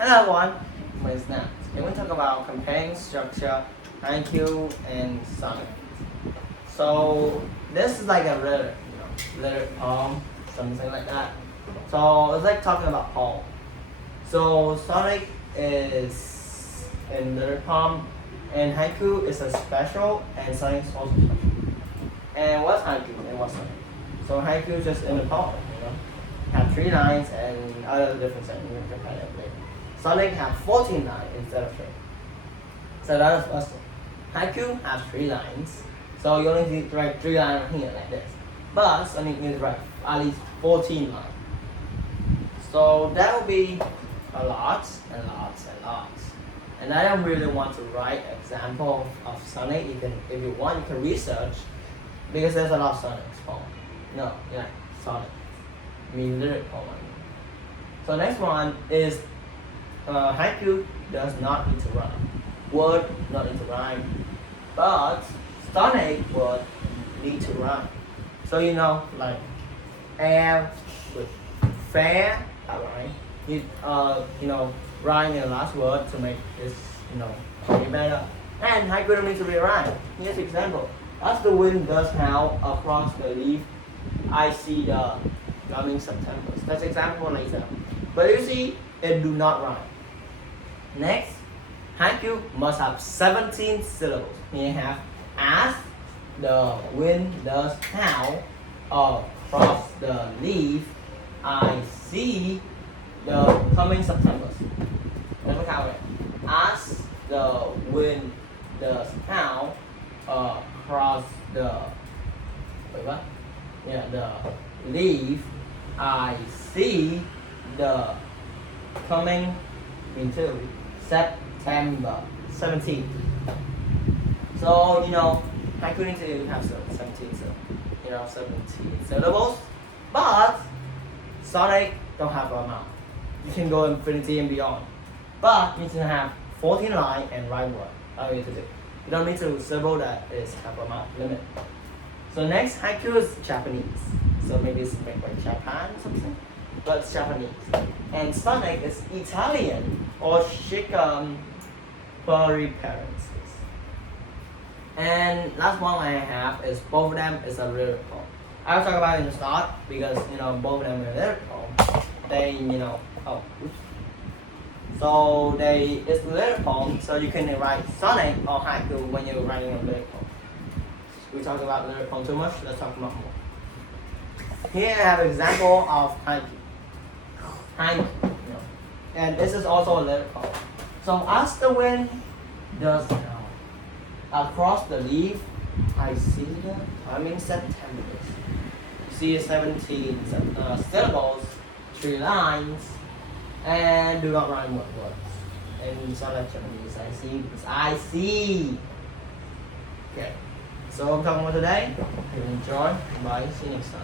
Another one is next. And we talk about comparing structure, Haiku, and Sonnet. So this is like a lyric poem, something like that. So it's like talking about poem. So Sonnet is in lyric poem, and Haiku is a special, and Sonnet is also special. And what's Haiku and what's Sonnet? So Haiku is just in the poem, have 3 lines and other different things. You can compare it later. Sonnet have 14 lines instead of 3. So that is first thing. Haiku has 3 lines, so you only need to write 3 lines here like this. But Sonnet needs to write at least 14 lines. So that will be a lot and lots and lots. And I don't really want to write example of sonnet. If you want, you can research because there's a lot of sonnets poem. No, yeah, sonnet. I mean lyric poem. So next one is haiku does not need to rhyme. Word not need to rhyme, but sonnet word need to rhyme. So like air with fair, that rhyme. You rhyme in the last word to make this be better. And haiku don't need to be rhyme. Here's an example. As the wind does howl across the leaf, I see the coming September. That's example later. But you see, it do not rhyme. Next, haiku must have 17 syllables. You have as the wind does howl across the leaf, I see the coming September. Let me count it. As the wind does howl across the the leaf, I see the coming into September 17th. So haiku needs to have 17 syllables, but sonnet don't have amount. You can go infinity and beyond, but you need to have 14 lines and rhyme word. All you need to do. You don't need to syllable that is have amount limit. So next, haiku is Japanese. So maybe it's made by Japan or something, but it's Japanese. And sonnet is Italian or pluriparents. And last one I have is both of them is a lyric poem. I'll talk about it in the start because both of them are lyric poem. They so it's lyric poem, so you can write sonnet or haiku when you're writing a lyric poem. We talk about lyric poem too much, let's talk about more. Here I have an example of haiku. And this is also a lyric poem. So as the wind does across the leaf, I see the coming September. You see 17 syllables, 3 lines, and do not rhyme with words. And sonnet Japanese, I see. Okay. So I'm talking about today. If you enjoy, bye. See you next time.